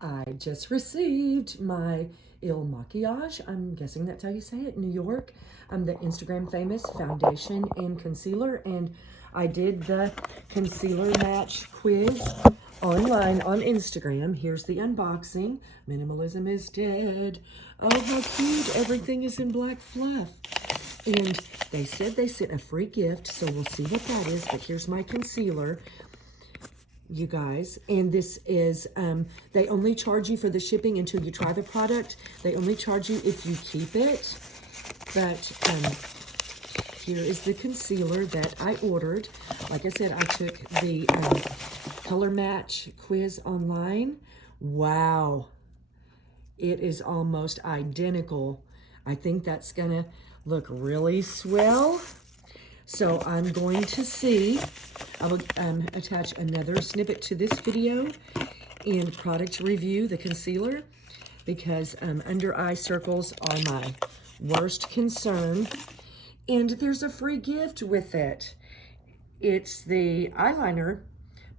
I just received my Makiage, I'm guessing that's how you say it, New York. The Instagram famous foundation and concealer, and I did the concealer match quiz online on Instagram. Here's the unboxing. Minimalism is dead. Oh, how cute. Everything is in black fluff. And they said they sent a free gift, so we'll see what that is. But here's my concealer, you guys, and this is they only charge you for the shipping until you try the product. They only charge you if you keep it. But here is the concealer that I ordered. Like I said, I took the color match quiz online. Wow, it is almost identical. I think that's gonna look really swell. So I'm going to see, I will attach another snippet to this video and product review the concealer, because under eye circles are my worst concern. And there's a free gift with it. It's the eyeliner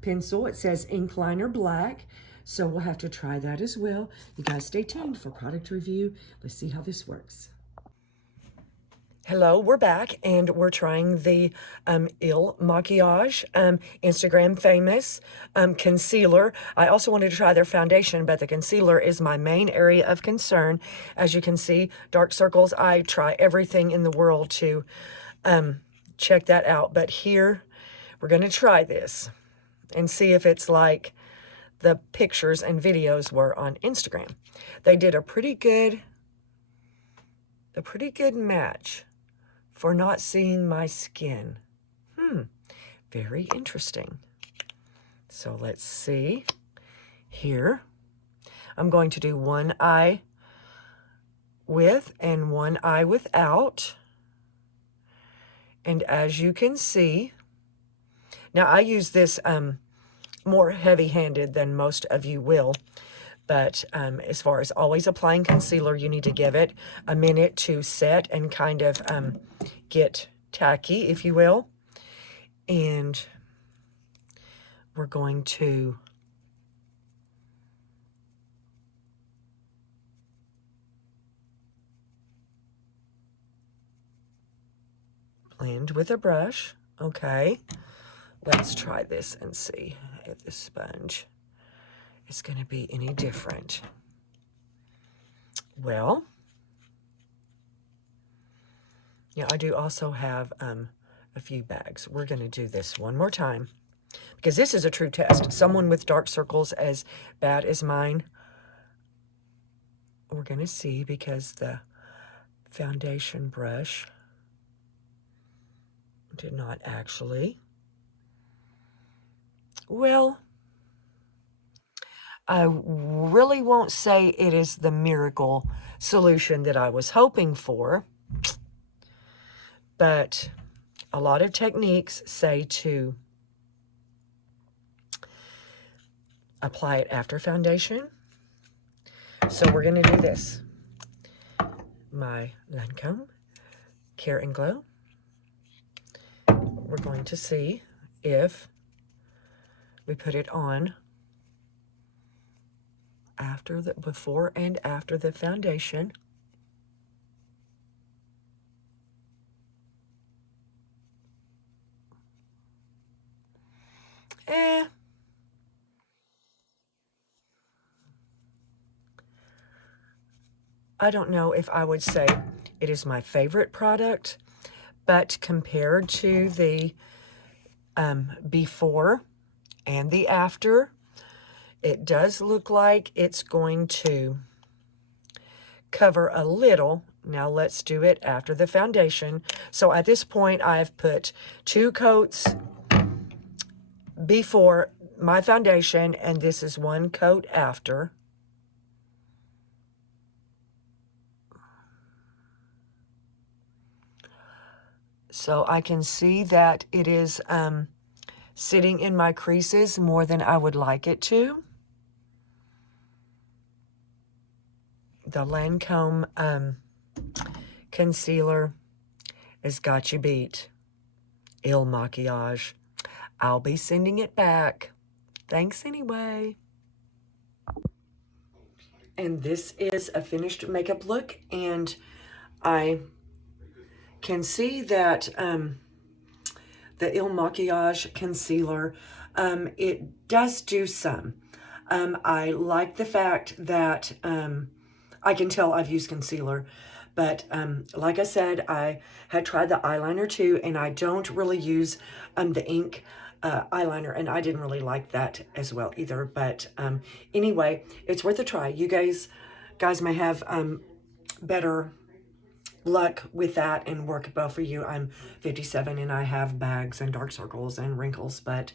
pencil. It says ink liner black. So we'll have to try that as well. You guys stay tuned for product review. Let's see how this works. Hello, we're back, and we're trying the Makiage Instagram famous concealer. I also wanted to try their foundation, but the concealer is my main area of concern. As you can see, dark circles, I try everything in the world to check that out. But here, we're going to try this and see if it's like the pictures and videos were on Instagram. They did a pretty good match for not seeing my skin. Very interesting. So let's see here. I'm going to do one eye with and one eye without. And as you can see, now I use this more heavy-handed than most of you will. But as far as always applying concealer, you need to give it a minute to set and kind of get tacky, if you will. And we're going to blend with a brush. Okay, let's try this and see if the sponge is going to be any different. Well, yeah, I do also have a few bags. We're going to do this one more time because this is a true test. Someone with dark circles as bad as mine, we're going to see, because the foundation brush did not actually, well, I really won't say it is the miracle solution that I was hoping for, but a lot of techniques say to apply it after foundation. So we're going to do this. My Lancome Care and Glow. We're going to see if we put it on after the, before and after the foundation. I don't know if I would say it is my favorite product, but compared to the before and the after, it does look like it's going to cover a little. Now let's do it after the foundation. So at this point, I've put 2 coats before my foundation, and this is 1 coat after. So I can see that it is sitting in my creases more than I would like it to. The Lancome concealer has got you beat. Il Makiage. I'll be sending it back. Thanks anyway. And this is a finished makeup look, and I can see that the Il Makiage concealer, it does do some. I like the fact that I can tell I've used concealer, but like I said, I had tried the eyeliner too, and I don't really use the ink eyeliner, and I didn't really like that as well either. But anyway, it's worth a try. You guys may have better luck with that and work well for you. I'm 57 and I have bags and dark circles and wrinkles, but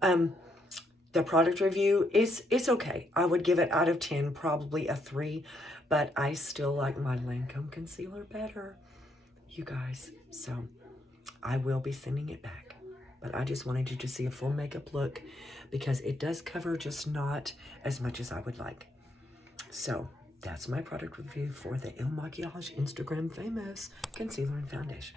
the product review is okay. I would give it out of 10, probably a 3, but I still like my Lancome concealer better, you guys. So I will be sending it back, but I just wanted you to see a full makeup look because it does cover, just not as much as I would like. So that's my product review for the Il Makiage Instagram famous concealer and foundation.